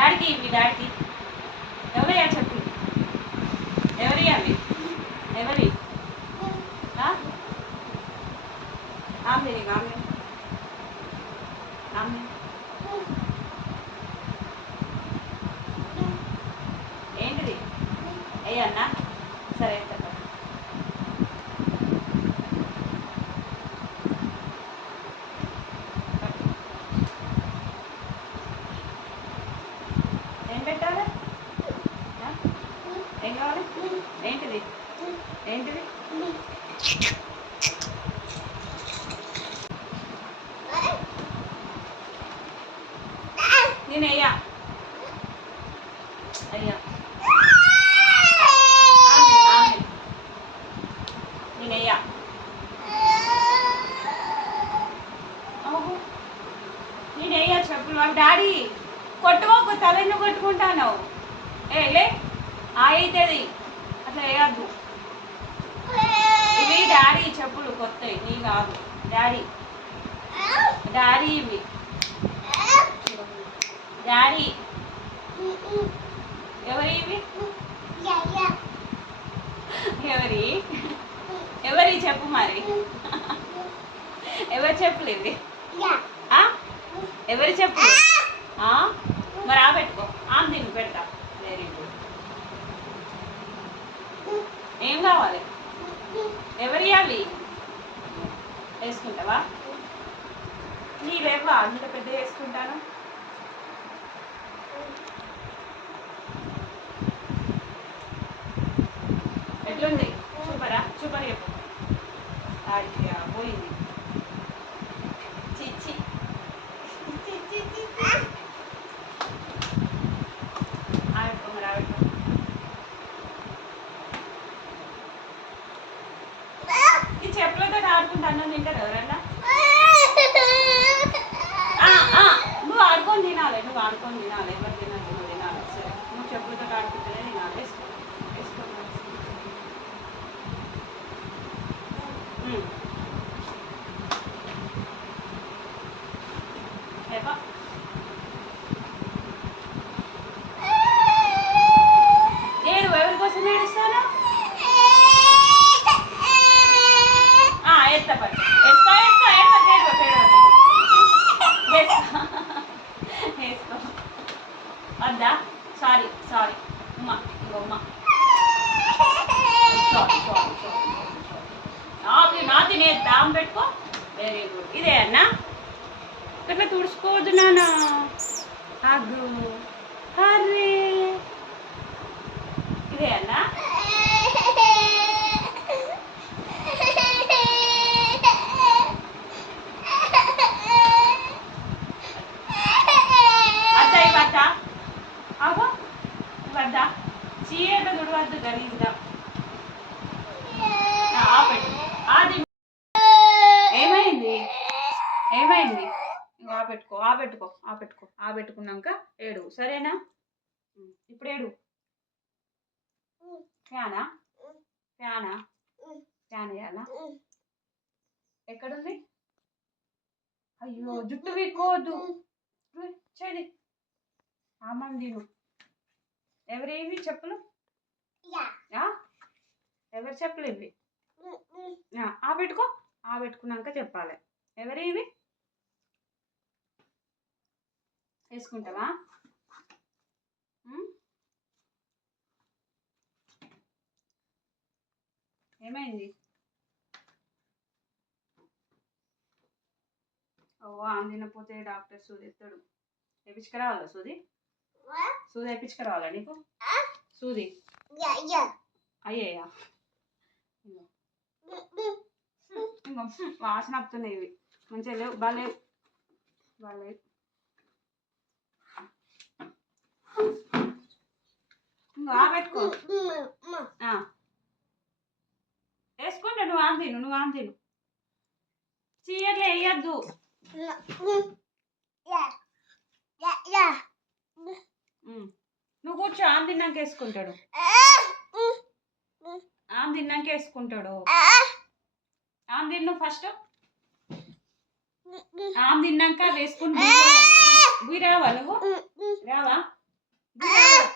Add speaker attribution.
Speaker 1: డాడీకి మీ డాడీకి? ఎవరయ్యా చెప్పు. ఎవరయ్యా అవి ఎవరి? ఆమె ఆమె. ఆమె. ఏంటిది? అయ్యన్నా సరే చెప్పండి ఏం పెట్టాలి ఆ? ఏం కావాలి ఏంటిది ఏంటిది నేను అయ్యా అయ్యా. నేనయ్యా. ఆమె అమ్మకు నేను చెప్పులు డాడీ కొట్టుకోకు తలెన్ను కొట్టుకుంటాను ఏ లే. ఆ అవుతుంది అట్లా వేయద్దు ఇవి డాడీ చెప్పులు కొత్తవి. నీ కాదు. డాడీ. డాడీ ఇవి. డాడీ. ఎవరి? ఇవి ఎవరి? ఎవరి చెప్పు మరి? ఎవరు చెప్పులు ఇవి ఆ? ఎవరి చెప్పు? మరి ఆ పెట్టుకో. ఆమె దీన్ని పెడతా. వెరీ గుడ్ ఏం కావాలి? ఎవరి అవి వేసుకుంటావా? నీవేవా అంత పెద్ద వేసుకుంటాను. అయ్యా Hmm. ಇದೆಯನ್ನ ಸ್ವಲ್ಪ ತುರ್ಸ್ಬೋದು ನಾನು ಅದು ಅರೆ ಇದೆಯಲ್ಲ சீரக துடுவாத்து கறி இதுதான் ஆப்பட்டு ఏమైంది? ఇంకో ఆ పెట్టుకో ఆ పెట్టుకో ఆ పెట్టుకో ఆ పెట్టుకున్నాక ఏడు. సరేనా? ఇప్పుడు ఏడు? ఫ్యానా? ఫ్యానా? ఫ్యాన్ వేయాలా? ఎక్కడుంది? అయ్యో జుట్టు వీక్కోవద్దు చేది ఆమం దీను ఎవరేవి చెప్పులు ఆ? ఎవరి చెప్పులు ఇవి ఆ, పెట్టుకో. ఆ పెట్టుకున్నాక చెప్పాలి. ఎవరి ఇవి ఏమైంది? ఓ అందినపోతే డాక్టర్ సూది ఎత్తాడు. వేపించుకురావాలా సూది? సూది వేపించుకురావాలా నీకు? సూది? అయ్యయ్యా. ఇంకో వాసన వస్తున్నాయి ఇవి. మంచిగా లేవు. బాగాలేవు బాగాలేవు ఇంకో పెట్టుకో. వేసుకుంటా నువ్వు ఆమె తిను నువ్వు ఆమె తిను. చీయట్లు వేయద్దు. నువ్వు కూర్చో ఆమె తిన్నాక వేసుకుంటాడు. ఆమె తిన్నాక వేసుకుంటాడు. ఆమె తిన్ను ఫస్ట్. ఆమె తిన్నాక వేసుకుని Aa,